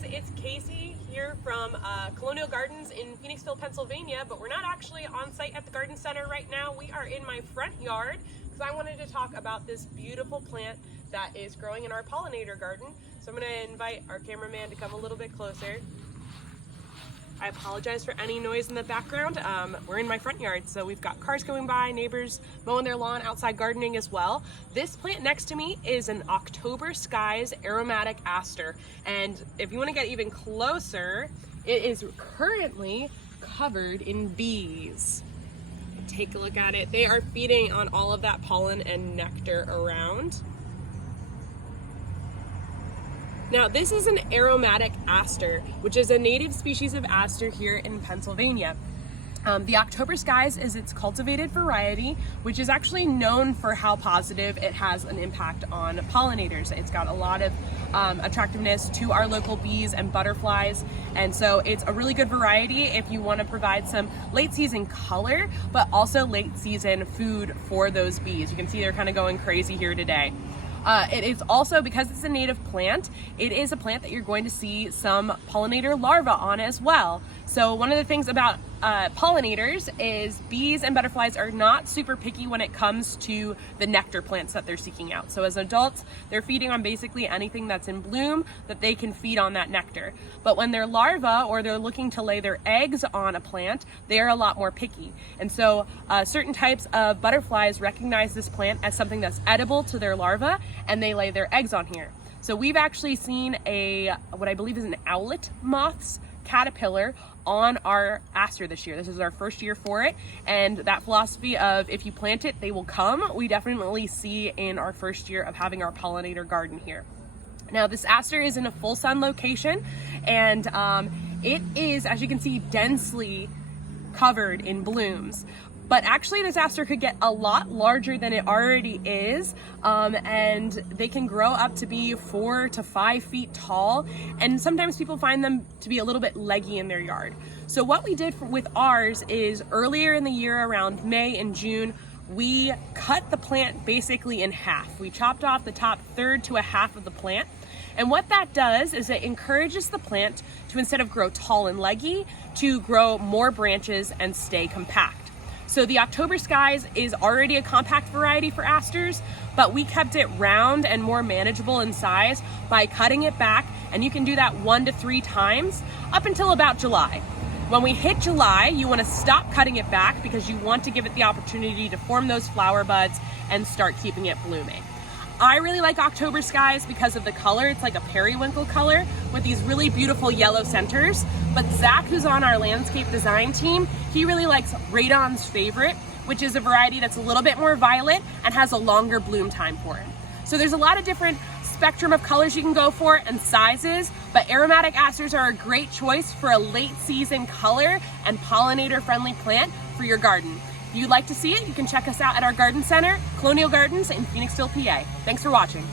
guys, it's Casey here from Colonial Gardens in Phoenixville, Pennsylvania, but we're not actually on site at the garden center right now. We are in my front yard because I wanted to talk about this beautiful plant that is growing in our pollinator garden. So I'm going to invite our cameraman to come a little bit closer. I apologize for any noise in the background. We're in my front yard, so we've got cars going by, neighbors mowing their lawn, outside gardening as well. This plant next to me is an October Skies Aromatic Aster, and if you want to get even closer, it is currently covered in bees. Take a look at it. They are feeding on all of that pollen and nectar around. Now, this is an aromatic aster, which is a native species of aster here in Pennsylvania. The October Skies is its cultivated variety, which is actually known for how positive it has an impact on pollinators. It's got a lot of attractiveness to our local bees and butterflies, and so it's a really good variety if you want to provide some late season color, but also late season food for those bees. You can see they're kind of going crazy here today. It is also, because it's a native plant, it is a plant that you're going to see some pollinator larvae on as well. So one of the things about pollinators is bees and butterflies are not super picky when it comes to the nectar plants that they're seeking out. So as adults, they're feeding on basically anything that's in bloom that they can feed on that nectar. But when they're larvae or they're looking to lay their eggs on a plant, they are a lot more picky. And so certain types of butterflies recognize this plant as something that's edible to their larvae, and they lay their eggs on here. So we've actually seen what I believe is an owlet moth's caterpillar on our aster this year. This is our first year for it, and that philosophy of if you plant it, they will come, we definitely see in our first year of having our pollinator garden here. Now, this aster is in a full sun location, and it is, as you can see, densely covered in blooms. But actually, this aster could get a lot larger than it already is, and they can grow up to be 4 to 5 feet tall, and sometimes people find them to be a little bit leggy in their yard. So what we did with ours is earlier in the year, around May and June, we cut the plant basically in half. We chopped off the top third to a half of the plant, and what that does is it encourages the plant to, instead of grow tall and leggy, to grow more branches and stay compact. So the October Skies is already a compact variety for asters, but we kept it round and more manageable in size by cutting it back, and you can do that 1 to 3 times up until about July. When we hit July, you want to stop cutting it back because you want to give it the opportunity to form those flower buds and start keeping it blooming. I really like October Skies because of the color. It's like a periwinkle color with these really beautiful yellow centers. But Zach, who's on our landscape design team, he really likes Radon's Favorite, which is a variety that's a little bit more violet and has a longer bloom time for him. So there's a lot of different spectrum of colors you can go for and sizes, but aromatic asters are a great choice for a late season color and pollinator friendly plant for your garden. If you'd like to see it, you can check us out at our garden center, Colonial Gardens in Phoenixville, PA. Thanks for watching.